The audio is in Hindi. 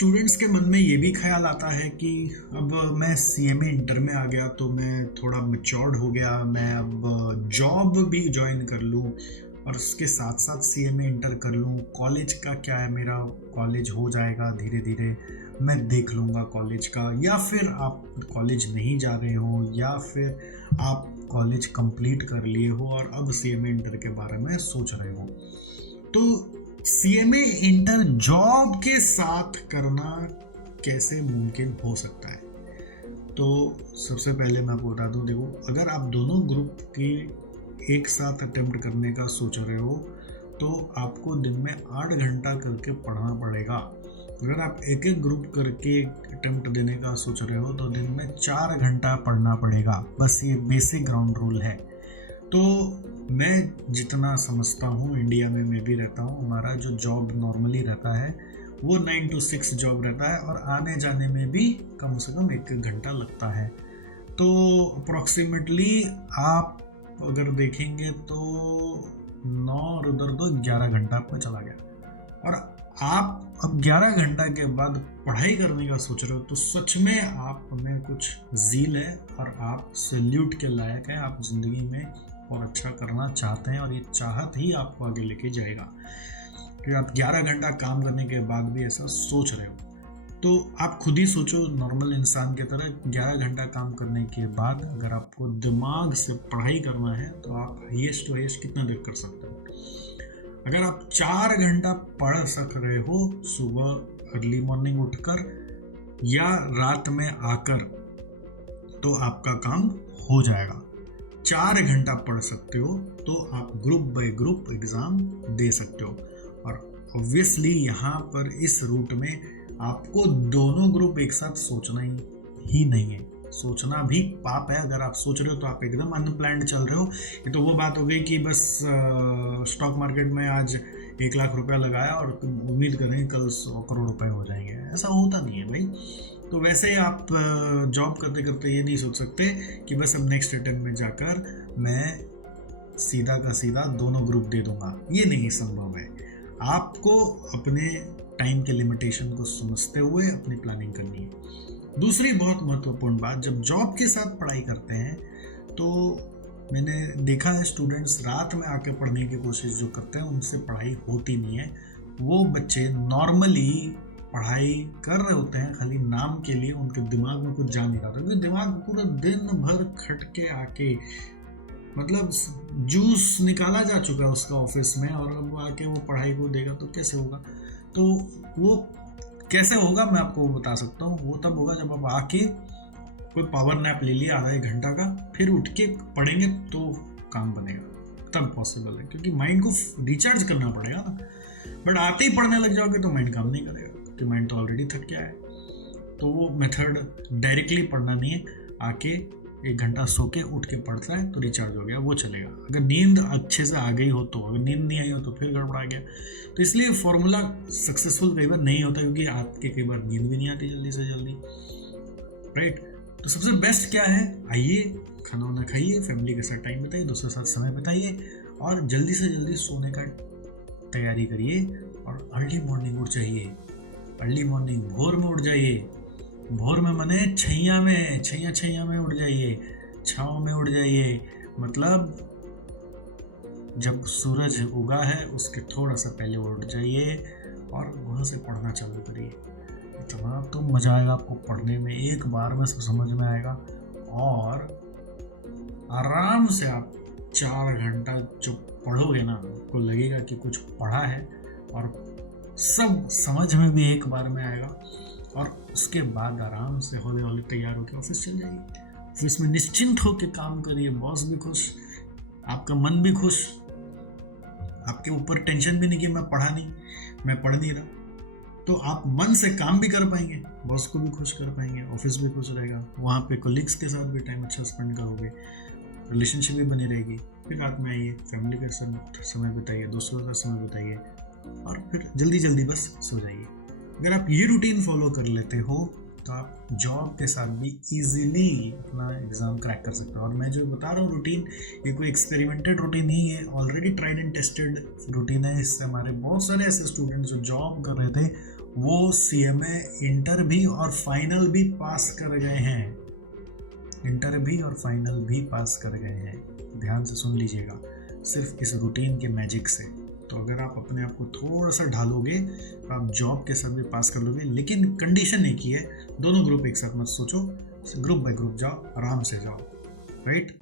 स्टूडेंट्स के मन में ये भी ख्याल आता है कि अब मैं सीएमए इंटर में आ गया तो मैं थोड़ा मैच्योर्ड हो गया, मैं अब जॉब भी ज्वाइन कर लूँ और उसके साथ साथ सीएमए इंटर कर लूँ। कॉलेज का क्या है, मेरा कॉलेज हो जाएगा धीरे धीरे, मैं देख लूँगा कॉलेज का। या फिर आप कॉलेज नहीं जा रहे हो, या फिर आप कॉलेज कंप्लीट कर लिए हो और अब सीएमए इंटर के बारे में सोच रहे हो। तो सीएमए इंटर जॉब के साथ करना कैसे मुमकिन हो सकता है? तो सबसे पहले मैं बता दूं, देखो, अगर आप दोनों ग्रुप की एक साथ अटेम्प्ट करने का सोच रहे हो तो आपको दिन में 8 घंटा करके पढ़ना पड़ेगा। अगर आप एक एक ग्रुप करके अटेम्प्ट देने का सोच रहे हो तो दिन में 4 घंटा पढ़ना पड़ेगा। बस ये बेसिक ग्राउंड रूल है। तो मैं जितना समझता हूँ, इंडिया में मैं भी रहता हूँ, हमारा जो जॉब नॉर्मली रहता है वो 9 to 6 जॉब रहता है और आने जाने में भी कम से कम 1 घंटा लगता है। तो अप्रॉक्सीमेटली आप अगर देखेंगे तो 9 और उधर तो 11 घंटा आपका चला गया। और आप अब 11 घंटा के बाद पढ़ाई करने का सोच रहे हो तो सच में आप में कुछ ज़ील है और आप सैल्यूट के लायक है। आप ज़िंदगी में और अच्छा करना चाहते हैं और ये चाहत ही आपको आगे लेके जाएगा कि आप 11 घंटा काम करने के बाद भी ऐसा सोच रहे हो। तो आप खुद ही सोचो, नॉर्मल इंसान की तरह 11 घंटा काम करने के बाद अगर आपको दिमाग से पढ़ाई करना है तो आप हाईएस्ट टू हाईएस्ट कितना देर कर सकते हो? अगर आप 4 घंटा पढ़ सक रहे हो सुबह अर्ली मॉर्निंग उठकर या रात में आकर, तो आपका काम हो जाएगा। 4 घंटा पढ़ सकते हो तो आप ग्रुप बाय ग्रुप एग्ज़ाम दे सकते हो। और ऑब्वियसली यहाँ पर इस रूट में आपको दोनों ग्रुप एक साथ सोचना ही नहीं है। सोचना भी पाप है। अगर आप सोच रहे हो तो आप एकदम अनप्लान्ड चल रहे हो। ये तो वो बात हो गई कि बस स्टॉक मार्केट में आज 1 लाख रुपया लगाया और उम्मीद करें कल 100 करोड़ रुपए हो जाएंगे। ऐसा होता नहीं है भाई। तो वैसे ही आप जॉब करते करते ये नहीं सोच सकते कि बस अब नेक्स्ट अटेम्प्ट में जाकर मैं सीधा का सीधा दोनों ग्रुप दे दूंगा। ये नहीं संभव है। आपको अपने टाइम के लिमिटेशन को समझते हुए अपनी प्लानिंग करनी है। दूसरी बहुत महत्वपूर्ण बात, जब जॉब के साथ पढ़ाई करते हैं तो मैंने देखा है स्टूडेंट्स रात में आके पढ़ने की कोशिश जो करते हैं उनसे पढ़ाई होती नहीं है। वो बच्चे नॉर्मली पढ़ाई कर रहे होते हैं, खाली नाम के लिए उनके दिमाग में कुछ जा नहीं रहा था, क्योंकि दिमाग पूरा दिन भर खट के आके मतलब जूस निकाला जा चुका है उसका ऑफिस में, और अब आके वो पढ़ाई को देगा तो कैसे होगा? तो वो कैसे होगा मैं आपको बता सकता हूँ। वो तब होगा जब आप आके कोई पावर नैप ले लिया आधा 1 घंटा का, फिर उठ के पढ़ेंगे तो काम बनेगा, तब पॉसिबल है, क्योंकि माइंड को रिचार्ज करना पड़ेगा ना। बट आते ही पढ़ने लग जाओगे तो माइंड काम नहीं करेगा, क्योंकि माइंड तो ऑलरेडी थक गया है। तो वो मेथड डायरेक्टली पढ़ना नहीं है, आके 1 घंटा सो के उठ के पढ़ता है तो रिचार्ज हो गया, वो चलेगा। अगर नींद अच्छे से आ गई हो तो, अगर नींद नहीं आई हो तो फिर गड़बड़ा गया। तो इसलिए फॉर्मूला सक्सेसफुल कई बार नहीं होता, क्योंकि आपके कई बार नींद भी नहीं आती जल्दी से जल्दी, राइट। तो सबसे बेस्ट क्या है, आइए खाना वाना खाइए, फैमिली के साथ टाइम बिताइए, दोस्तों के साथ समय बिताइए और जल्दी से जल्दी सोने का तैयारी करिए। और अर्ली मॉर्निंग उठ जाइए, अर्ली मॉर्निंग भोर में उठ जाइए। भोर में मने छैया में उठ जाइए, छाँव में उठ जाइए। मतलब जब सूरज उगा है उसके थोड़ा सा पहले उठ जाइए और वहाँ से पढ़ना चालू करिए। इतना तो मज़ा आएगा आपको पढ़ने में, एक बार में सब समझ में आएगा और आराम से आप 4 घंटा जो पढ़ोगे ना, आपको लगेगा कि कुछ पढ़ा है और सब समझ में भी एक बार में आएगा। और उसके बाद आराम से हौले हौले तैयार होकर ऑफिस चल जाइए। ऑफिस में निश्चिंत होकर काम करिए, बॉस भी खुश, आपका मन भी खुश, आपके ऊपर टेंशन भी नहीं कि मैं पढ़ा नहीं, मैं पढ़ नहीं रहा। तो आप मन से काम भी कर पाएंगे, बॉस को भी खुश कर पाएंगे, ऑफिस भी खुश रहेगा, वहाँ पे कोलिग्स के साथ भी टाइम अच्छा स्पेंड करोगे, रिलेशनशिप भी बनी रहेगी। फिर रात में आइए, फैमिली के साथ समय बिताइए, दोस्तों के साथ समय बिताइए और फिर जल्दी जल्दी बस सो जाइए। अगर आप ये रूटीन फॉलो कर लेते हो तो आप जॉब के साथ भी इजीली अपना एग्ज़ाम क्रैक कर सकते हो। और मैं जो बता रहा हूँ रूटीन, ये कोई एक्सपेरिमेंटेड रूटीन नहीं है, already tried and tested routine है। इससे हमारे बहुत सारे ऐसे स्टूडेंट्स जो जॉब कर रहे थे वो सीएमए इंटर भी और फाइनल भी पास कर गए हैं, इंटर भी और फाइनल भी पास कर गए हैं। ध्यान से सुन लीजिएगा, सिर्फ इस रूटीन के मैजिक से। तो अगर आप अपने आप को थोड़ा सा ढालोगे तो आप जॉब के साथ भी पास कर लोगे, लेकिन कंडीशन एक ही है, दोनों ग्रुप एक साथ मत सोचो, ग्रुप बाय ग्रुप जाओ, आराम से जाओ, राइट।